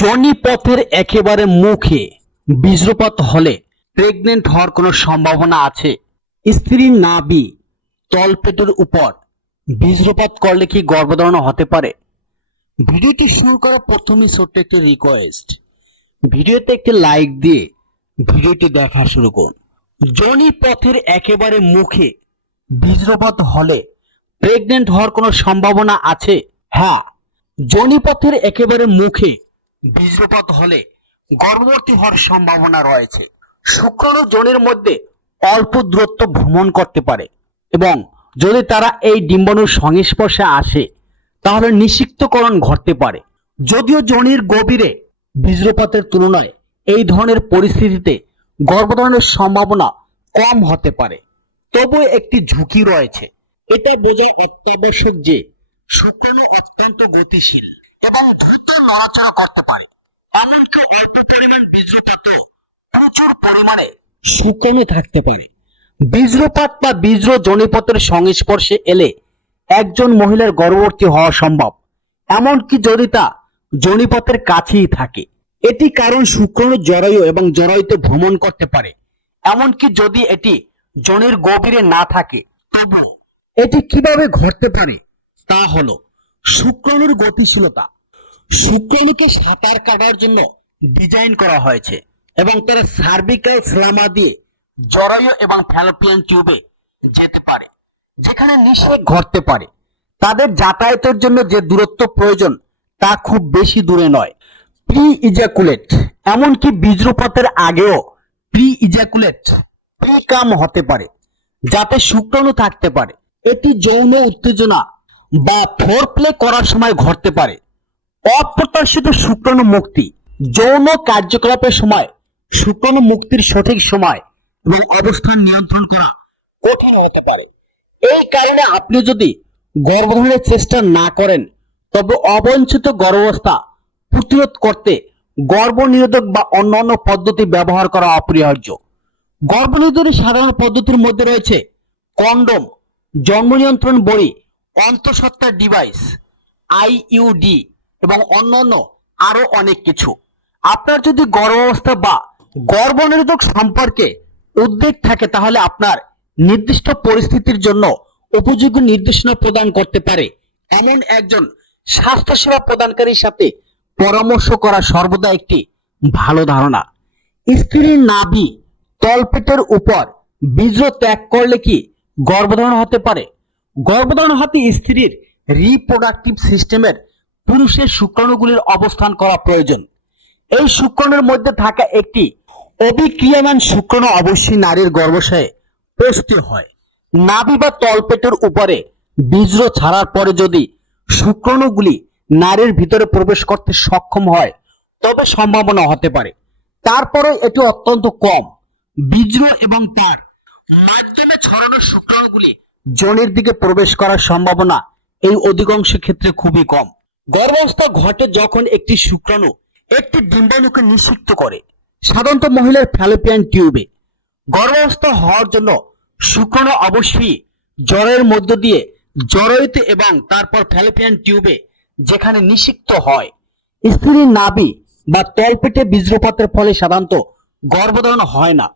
Johnny পথের একেবারে মুখে বীজ্রপাত হলে প্রেগনেন্ট হওয়ার কোনো সম্ভাবনা আছে? স্ত্রীর নাভি, তলপেটের উপর বীজ্রপাত করলে কি গর্ভধারণ হতে পারে? ভিডিওটি শুরু করার প্রথমেই ছোট্ট একটি রিকোয়েস্ট ভিডিওতে একটি লাইক দিয়ে ভিডিওটি দেখা শুরু করুন। জনি পথের একেবারে মুখে বীজ্রপাত হলে প্রেগনেন্ট হওয়ার কোনো সম্ভাবনা আছে? হ্যাঁ জনিপথের একেবারে মুখে বীজ্রপাত হলে গর্ভবতী হওয়ার সম্ভাবনা রয়েছে। শুক্রাণু জনির মধ্যে অল্প দূরত্ব ভ্রমণ করতে পারে এবং যদি তারা এই ডিম্বাণুর সংস্পর্শে আসে, তাহলে নিষিক্তকরণ ঘটতে পারে। যদিও জনির গভীরে বীজ্রপাতের তুলনায় এই ধরনের পরিস্থিতিতে গর্ভধারণের সম্ভাবনা কম হতে পারে। তবু একটি ঝুঁকি রয়েছে। এটা বোঝা অত্যাবশ্যক যে শুক্রাণু অত্যন্ত গতিশীল। এবং দ্রুত নড়াচড়া করতে পারে। এমনকি অল্প পরিমাণ বীজ্রপাতও প্রচুর পরিমাণে শুক্রাণু থাকতে পারে। বীজ্রপাত বা বীজ্র জনিপথের সংস্পর্শে এলে একজন মহিলার গর্ভবতী হওয়া সম্ভব। এমনকি যদি তা জনিপথের কাছেই থাকে, এটি কারণ শুক্রাণু জরায়ু এবং জরায়ুতে ভ্রমণ করতে পারে। এমনকি যদি এটি জনের গভীরে না থাকে, তবুও এটি কীভাবে ঘটতে পারে তা হলো শুক্রাণুর গতিশীলতা। শুক্রাণুকে সাঁতার কাটার জন্য ডিজাইন করা হয়েছে এবং তারা সার্ভিক্যাল ফ্লামা দিয়ে জরায়ু এবং ফ্যালোপিয়ান টিউবে যেতে পারে, যেখানে নিষেক ঘটতে পারে। তাদের যাতায়াতের জন্য যে দূরত্ব প্রয়োজন তা খুব বেশি দূরে নয়। প্রি ইজাকুলেট এমনকি বীজ্রপাতের আগেও প্রি ইজাকুলেট প্রিকাম হতে পারে, যাতে শুক্রাণু থাকতে পারে। এটি যৌন উত্তেজনা বা ফোর প্লে করার সময় ঘটতে পারে। অপ্রত্যাশিত শুক্রাণু মুক্তি। যৌন কার্যকলাপের সময়, শুক্রাণু মুক্তির সঠিক সময় এবং অবস্থান নিয়ন্ত্রণ করা কঠিন হতে পারে। এই কারণে আপনি যদি গর্ভধারণের চেষ্টা না করেন, তবে অবঞ্চিত গর্ভাবস্থা প্রতিরোধ করতে গর্ভনিরোধক বা অন্যান্য পদ্ধতি ব্যবহার করা অপরিহার্য। গর্ভনিরোধকের সাধারণ পদ্ধতির মধ্যে রয়েছে কন্ডম, জন্ম নিয়ন্ত্রণ বড়ি, অন্তঃসত্ত্বা ডিভাইস আইইউডি এবং অন্যান্য আরও অনেক কিছু। আপনার যদি গর্ভাবস্থা বা গর্ভনিরোধক সম্পর্কে উদ্বেগ থাকে, তাহলে আপনার নির্দিষ্ট পরিস্থিতির জন্য উপযোগী নির্দেশনা প্রদান করতে পারে। এমন একজন স্বাস্থ্যসেবা প্রদানকারীর সাথে পরামর্শ করা সর্বদা একটি ভালো ধারণা। স্ত্রীর নাভি তলপেটের উপর বীজ ত্যাগ করলে কি গর্ভধারণ হতে পারে? গর্ভধারণ হতে স্ত্রীর রিপ্রোডাক্টিভ সিস্টেমের পুরুষের শুক্রাণুগুলির অবস্থান করা প্রয়োজন। এই শুক্রাণুর মধ্যে থাকা একটি অবিক্রিয়ামান শুক্রাণু অবশ্যই নারীর গর্ভাশয়ে পোষতে হয়। নাভি বা তলপেটের উপরে বীজ্র ছাড়ার পরে যদি শুক্রাণুগুলি নারীর ভিতরে প্রবেশ করতে সক্ষম হয়, তবে সম্ভাবনা হতে পারে। তারপরে এটি অত্যন্ত কম। বীজ্র এবং তার মাধ্যমে ছড়ানো শুক্রাণুগুলি জনের দিকে প্রবেশ করার সম্ভাবনা এই অধিকাংশ ক্ষেত্রে খুবই কম। গর্ভাবস্থা ঘটে যখন একটি শুক্রাণু একটি ডিম্বাণুকে নিষিক্ত করে, সাধারণত মহিলার ফ্যালোপিয়ান টিউবে। গর্ভাবস্থা হওয়ার জন্য শুক্রাণু অবশ্যই জ্বরের মধ্য দিয়ে জরায়ুতে এবং তারপর ফ্যালোপিয়ান টিউবে যেখানে নিষিক্ত হয়। স্ত্রীর নাভি বা তলপেটে বীজ্রপাতের ফলে সাধারণত গর্ভধারণ হয় না,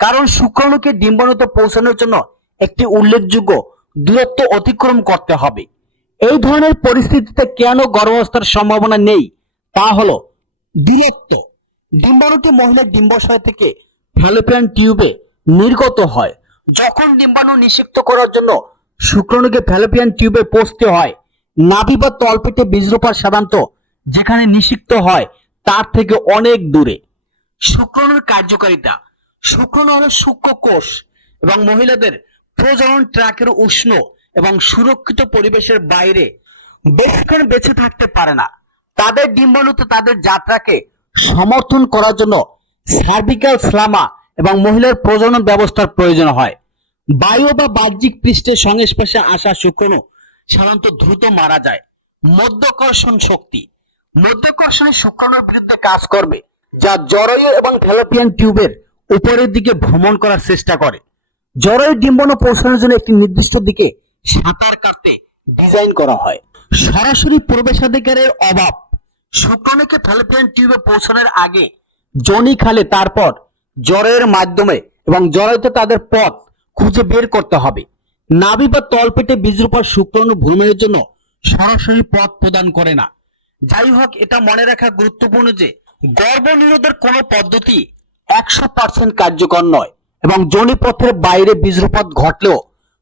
কারণ শুক্রাণুকে ডিম্বাণুতে পৌঁছানোর জন্য একটি উল্লেখযোগ্য দূরত্ব অতিক্রম করতে হবে। এই ধরনের পরিস্থিতিতে কেন গর্ভাবস্থার সম্ভাবনা নেই? তা হলো দূরত্ব ডিম্বাণুটি মহিলার ডিম্বাশয় থেকে ফ্যালোপিয়ান টিউবে নির্গত হয়। যখন ডিম্বাণু নিষিক্ত করার জন্য শুক্রাণুকে ফ্যালোপিয়ান টিউবে পৌঁছতে হয়, নাভি বা তলপেটে বীজরূপার সাধারণত যেখানে নিষিক্ত হয়, তার থেকে অনেক দূরে। শুক্রাণুর কার্যকারিতা, শুক্রাণু হলো সূক্ষ্ম কোষ এবং মহিলাদের প্রজনন ট্র্যাকের উষ্ণ এবং সুরক্ষিত পরিবেশের বাইরে বেশিক্ষণ বেঁচে থাকতে পারে না। তাদের ডিম্বাণুতে তাদের যাত্রাকে সমর্থন করার জন্য সার্ভিক্যাল ফ্লামা এবং মহিলার প্রজনন ব্যবস্থার প্রয়োজন হয়। বায়ু বা বাহ্যিক পৃষ্ঠের সংস্পর্শে আসা শুক্রাণু সাধারণত দ্রুত মারা যায়। মধ্যকর্ষণ শক্তি। মধ্যকর্ষণী শুক্রাণুর বিরুদ্ধে কাজ করবে, যা জরায়ু এবং ফ্যালোপিয়ান টিউবের উপরের দিকে ভ্রমণ করার চেষ্টা করে। জরায়ু ডিম্বাণু পৌঁছানোর জন্য একটি নির্দিষ্ট দিকে সাঁতার কাটতে ডিজাইন করা হয়। সরাসরি প্রবেশাধিকারের অভাব। শুক্রাণুকে ফ্যালোপিয়ান টিউবে পৌঁছানোর আগে জনি খালে তারপর জ্বরের মাধ্যমে এবং জরায়ুতে তাদের পথ খুঁজে বের করতে হবে। নাভি বা তলপেটে বীজরূপা শুক্রাণু ভ্রমণের জন্য সরাসরি পথ প্রদান করে না। যাই হোক এটা মনে রাখা গুরুত্বপূর্ণ যে গর্ভনিরোধের কোনো পদ্ধতি একশো পার্সেন্ট কার্যকর নয় এবং জনিপথের বাইরে বীজরূপত ঘটলেও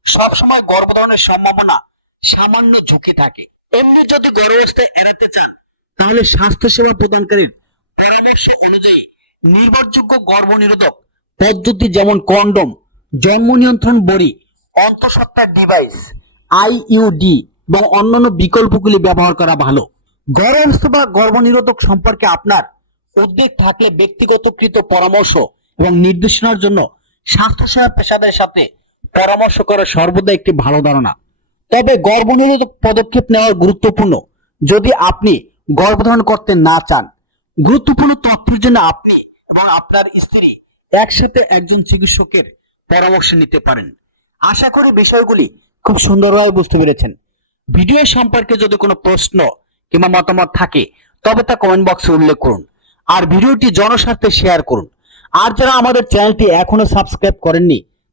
সবসময় গর্ভধারণের সম্ভাবনা সামান্য ঝুঁকি থাকে। এমনি যদি গর্ভাবস্থায় এড়াতে চান, তাহলে স্বাস্থ্যসেবা প্রদানকারীর পরামর্শ অনুযায়ী নির্ভরযোগ্য গর্ভনিরোধক পদ্ধতি যেমন কন্ডম, জন্ম নিয়ন্ত্রণ বড়ি অন্তঃসত্ত্বার ডিভাইস আইইউডি এবং অন্যান্য বিকল্পগুলি ব্যবহার করা ভালো। গর্ভস্থ বা গর্ভনিরোধক সম্পর্কে আপনার উদ্বেগ থাকলে ব্যক্তিগতকৃত পরামর্শ এবং নির্দেশনার জন্য স্বাস্থ্যসেবা পেশাদের সাথে পরামর্শ করা সর্বদা একটি ভালো ধারণা। তবে গর্ভনিরোধক পদক্ষেপ নেওয়া গুরুত্বপূর্ণ। যদি আপনি গর্ভধারণ করতে না চান, গুরুত্বপূর্ণ তথ্যের জন্য আপনি এবং আপনার স্ত্রী একসাথে একজন চিকিৎসকের পরামর্শ নিতে পারেন। আশা করি বিষয়গুলি খুব সুন্দরভাবে বুঝতে পেরেছেন। ভিডিও সম্পর্কে যদি কোনো প্রশ্ন কিংবা মতামত থাকে, তবে তা কমেন্ট বক্সে উল্লেখ করুন। আর ভিডিওটি জনস্বার্থে শেয়ার করুন। আর যারা আমাদের চ্যানেলটি এখনও সাবস্ক্রাইব করেননি